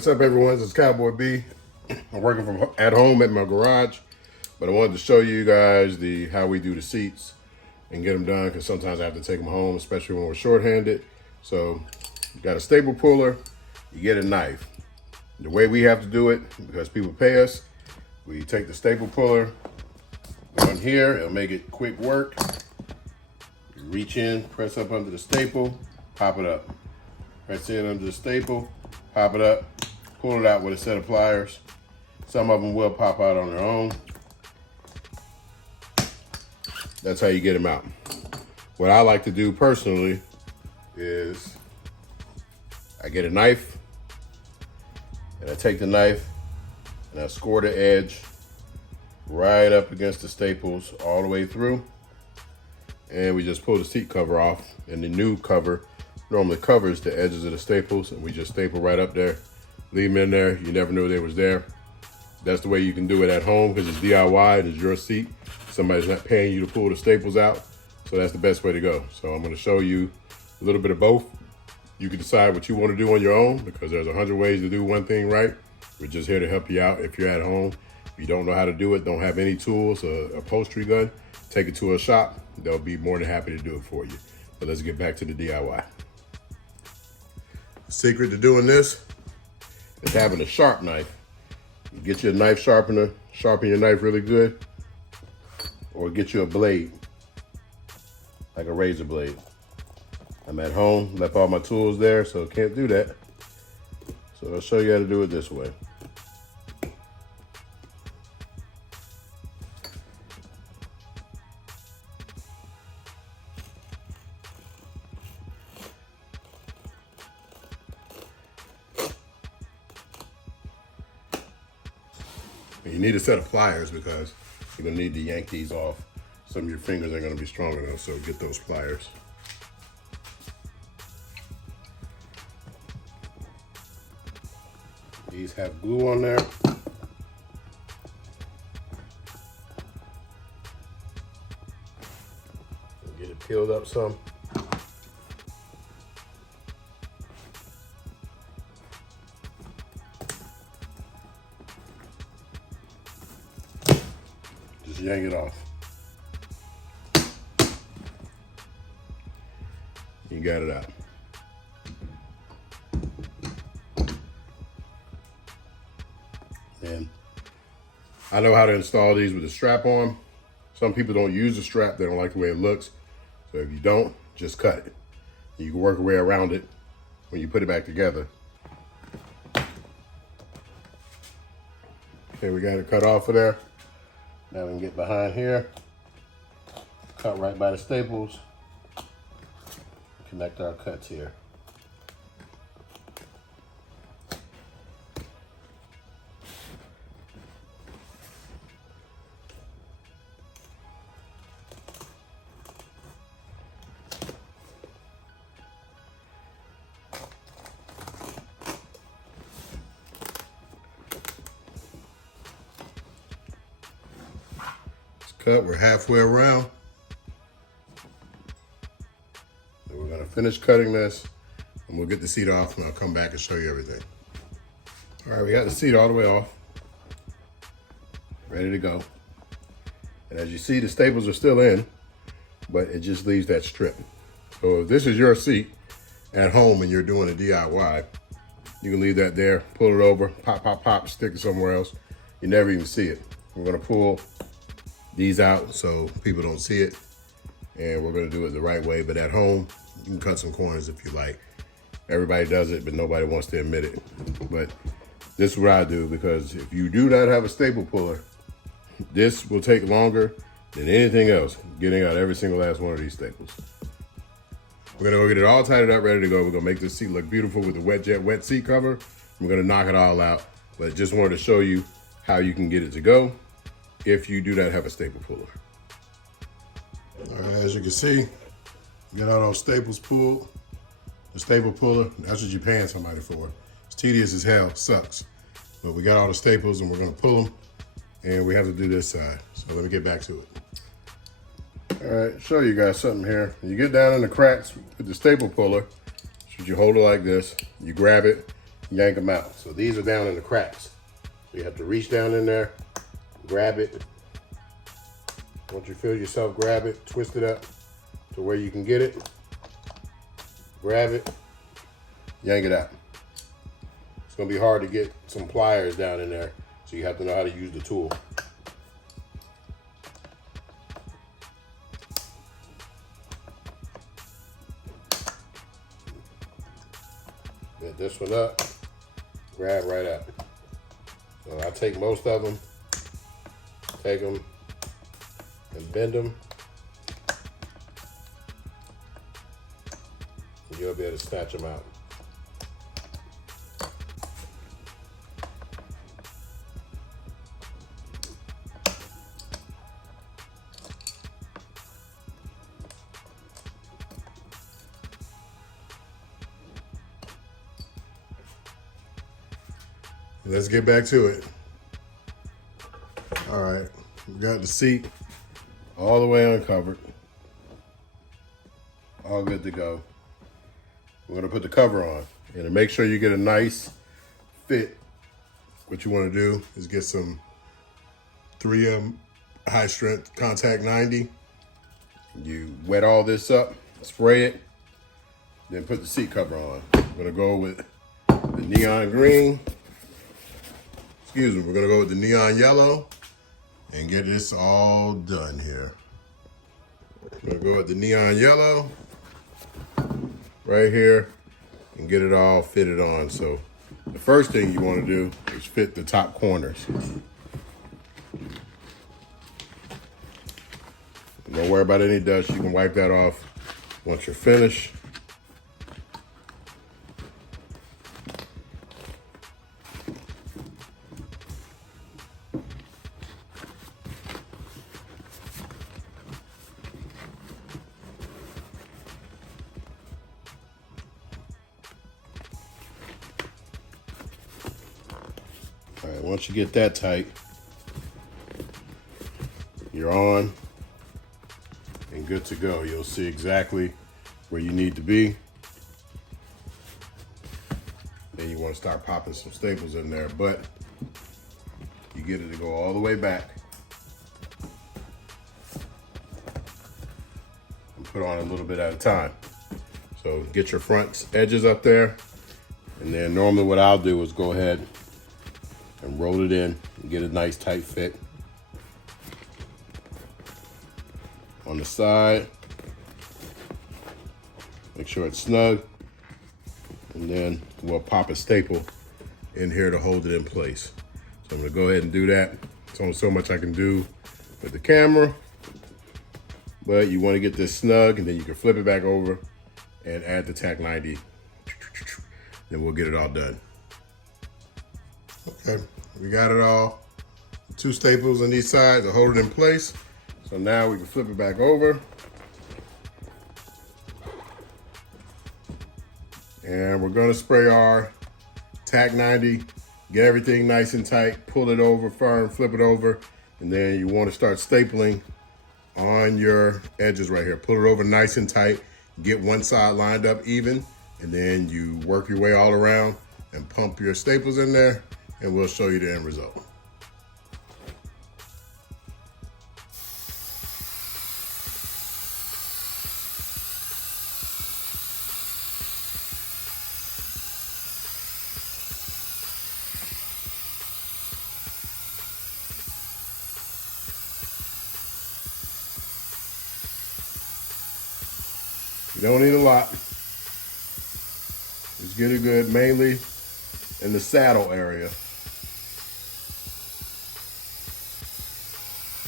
What's up, everyone? This is Cowboy B. I'm working from at home at my garage, but I wanted to show you guys how we do the seats and get them done, because sometimes I have to take them home, especially when we're shorthanded. So you got a staple puller, you get a knife. The way we have to do it, because people pay us, we take the staple puller on here, it'll make it quick work. You reach in, press up under the staple, pop it up. Press in under the staple, pop it up, pull it out with a set of pliers. Some of them will pop out on their own. That's how you get them out. What I like to do personally is I get a knife, and I take the knife and I score the edge right up against the staples all the way through. And we just pull the seat cover off, and the new cover normally covers the edges of the staples, and we just staple right up there, leave them in there. You never knew they was there. That's the way you can do it at home, because it's DIY, it's your seat. Somebody's not paying you to pull the staples out, so that's the best way to go. So I'm going to show you a little bit of both. You can decide what you want to do on your own, because there's 100 ways to do one thing right. We're just here to help you out if you're at home. If you don't know how to do it, don't have any tools, a upholstery gun, take it to a shop. They'll be more than happy to do it for you. But let's get back to the DIY. Secret to doing this is having a sharp knife. You get you a knife sharpener, sharpen your knife really good, or get you a blade, like a razor blade. I'm at home, left all my tools there, so I can't do that. So I'll show you how to do it this way. You need a set of pliers, because you're gonna need to yank these off. Some of your fingers aren't gonna be strong enough, so get those pliers. These have glue on there. Get it peeled up some. Just yank it off. You got it out. And I know how to install these with a strap on. Some people don't use the strap, they don't like the way it looks. So if you don't, just cut it. You can work your way around it when you put it back together. Okay, we got it cut off of there. Now we can get behind here, cut right by the staples, connect our cuts here. Cut, we're halfway around. And we're gonna finish cutting this, and we'll get the seat off, and I'll come back and show you everything. All right, we got the seat all the way off, ready to go. And as you see, the staples are still in, but it just leaves that strip. So if this is your seat at home and you're doing a DIY, you can leave that there, pull it over, pop, pop, pop, stick it somewhere else. You never even see it. We're gonna pull these out so people don't see it, and we're gonna do it the right way. But at home, you can cut some corners if you like. Everybody does it, but nobody wants to admit it. But this is what I do, because if you do not have a staple puller, this will take longer than anything else, getting out every single last one of these staples. We're gonna go get it all tightened up, ready to go. We're gonna make this seat look beautiful with the wet jet wet seat cover. We're gonna knock it all out, but just wanted to show you how you can get it to go if you do not have a staple puller. All right, as you can see, get all those staples pulled. The staple puller, that's what you're paying somebody for. It's tedious as hell, sucks. But we got all the staples, and we're gonna pull them, and we have to do this side. So let me get back to it. All right, show you guys something here. You get down in the cracks with the staple puller, should you hold it like this, you grab it, yank them out. So these are down in the cracks. So you have to reach down in there, grab it. Once you feel yourself, grab it, twist it up to where you can get it. Grab it, yank it out. It's gonna be hard to get some pliers down in there, so you have to know how to use the tool. Get this one up, grab right out. So I take most of them, take them and bend them. And you'll be able to snatch them out. Let's get back to it. All right, we got the seat all the way uncovered. All good to go. We're gonna put the cover on. And to make sure you get a nice fit, what you wanna do is get some 3M high strength contact 90. You wet all this up, spray it, then put the seat cover on. We're gonna go with the neon green. Excuse me, we're gonna go with the neon yellow and get this all done here. We're gonna go with the neon yellow right here and get it all fitted on. So the first thing you wanna do is fit the top corners. Don't worry about any dust, you can wipe that off once you're finished. All right, once you get that tight, you're on and good to go. You'll see exactly where you need to be. Then you want to start popping some staples in there, but you get it to go all the way back and put on a little bit at a time. So get your front edges up there, and then normally what I'll do is go ahead and roll it in and get a nice tight fit. On the side, make sure it's snug, and then we'll pop a staple in here to hold it in place. So I'm gonna go ahead and do that. There's only so much I can do with the camera, but you wanna get this snug, and then you can flip it back over and add the tack 90. Then we'll get it all done. Okay, we got it all. 2 staples on each side to hold it in place. So now we can flip it back over. And we're gonna spray our tack 90, get everything nice and tight, pull it over firm, flip it over, and then you wanna start stapling on your edges right here. Pull it over nice and tight, get one side lined up even, and then you work your way all around and pump your staples in there, and we'll show you the end result. You don't need a lot. Just get it good, mainly in the saddle area.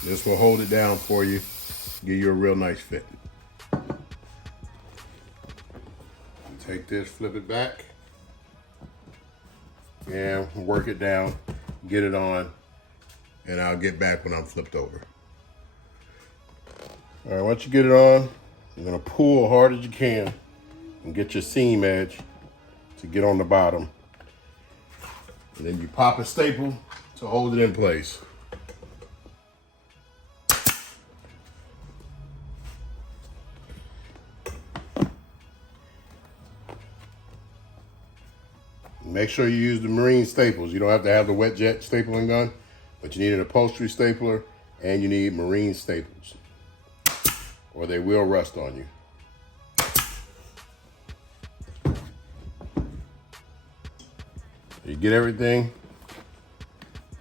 This will hold it down for you, give you a real nice fit. Take this, flip it back, and work it down, get it on, and I'll get back when I'm flipped over. All right, once you get it on, you're gonna pull hard as you can and get your seam edge to get on the bottom. And then you pop a staple to hold it in place. Make sure you use the marine staples. You don't have to have the wet jet stapling gun, but you need an upholstery stapler and you need marine staples, or they will rust on you. You get everything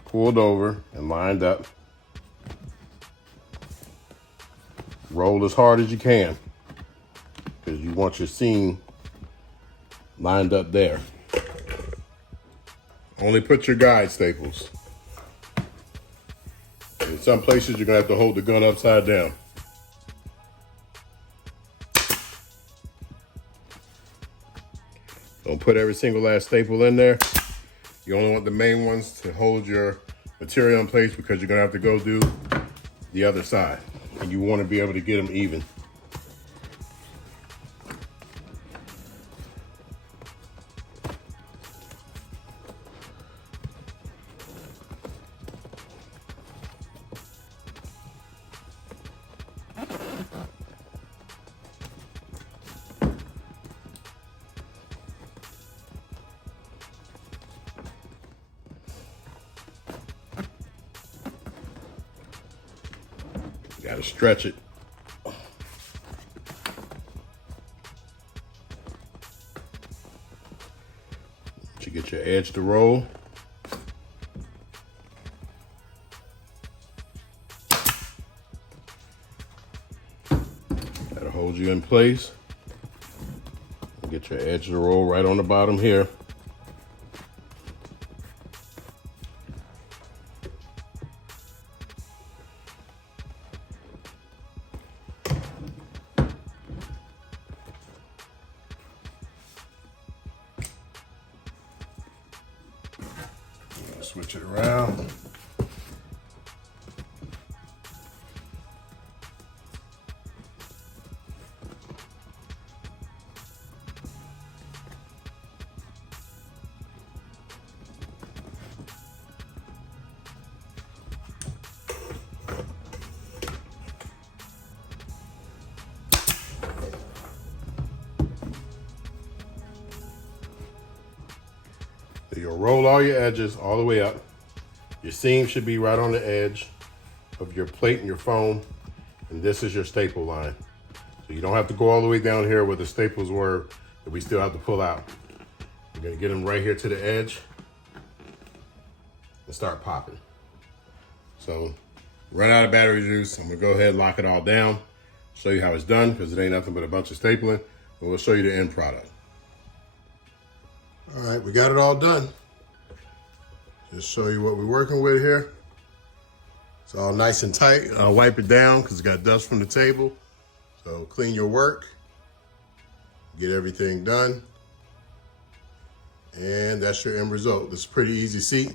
pulled over and lined up. Roll as hard as you can because you want your seam lined up there. Only put your guide staples. In some places, you're gonna have to hold the gun upside down. Don't put every single last staple in there. You only want the main ones to hold your material in place because you're gonna have to go do the other side. And you wanna be able to get them even. Got to stretch it. You get your edge to roll. That'll hold you in place. Get your edge to roll right on the bottom here. Switch it around. So you'll roll all your edges all the way up. Your seam should be right on the edge of your plate and your foam. And this is your staple line. So you don't have to go all the way down here where the staples were that we still have to pull out. You're gonna get them right here to the edge and start popping. So run out of battery juice. I'm gonna go ahead and lock it all down, show you how it's done because it ain't nothing but a bunch of stapling, and we'll show you the end product. All right, we got it all done. Just show you what we're working with here. It's all nice and tight. I'll wipe it down because it's got dust from the table. So clean your work, get everything done. And that's your end result. This is a pretty easy seat.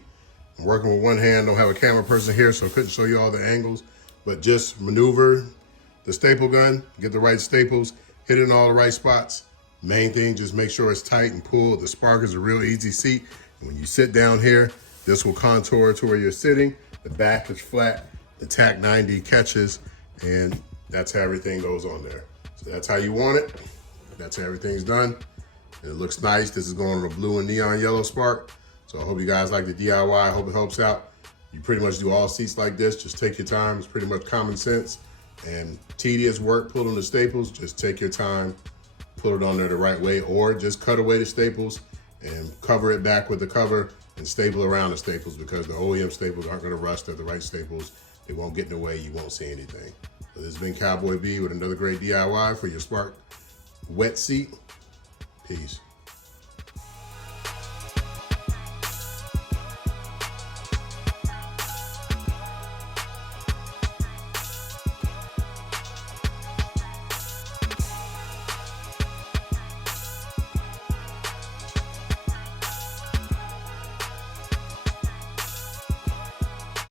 I'm working with one hand, don't have a camera person here, so I couldn't show you all the angles, but just maneuver the staple gun, get the right staples, hit it in all the right spots. Main thing, just make sure it's tight and pull. The Spark is a real easy seat. And when you sit down here, this will contour to where you're sitting. The back is flat, the TAC 90 catches, and that's how everything goes on there. So that's how you want it. That's how everything's done. And it looks nice. This is going on a blue and neon yellow Spark. So I hope you guys like the DIY. I hope it helps out. You pretty much do all seats like this. Just take your time. It's pretty much common sense. And tedious work pulling the staples, just take your time, put it on there the right way, or just cut away the staples and cover it back with the cover and staple around the staples because the OEM staples aren't gonna rust. They're the right staples. They won't get in the way. You won't see anything. So this has been Cowboy B with another great DIY for your Spark wet seat. Peace.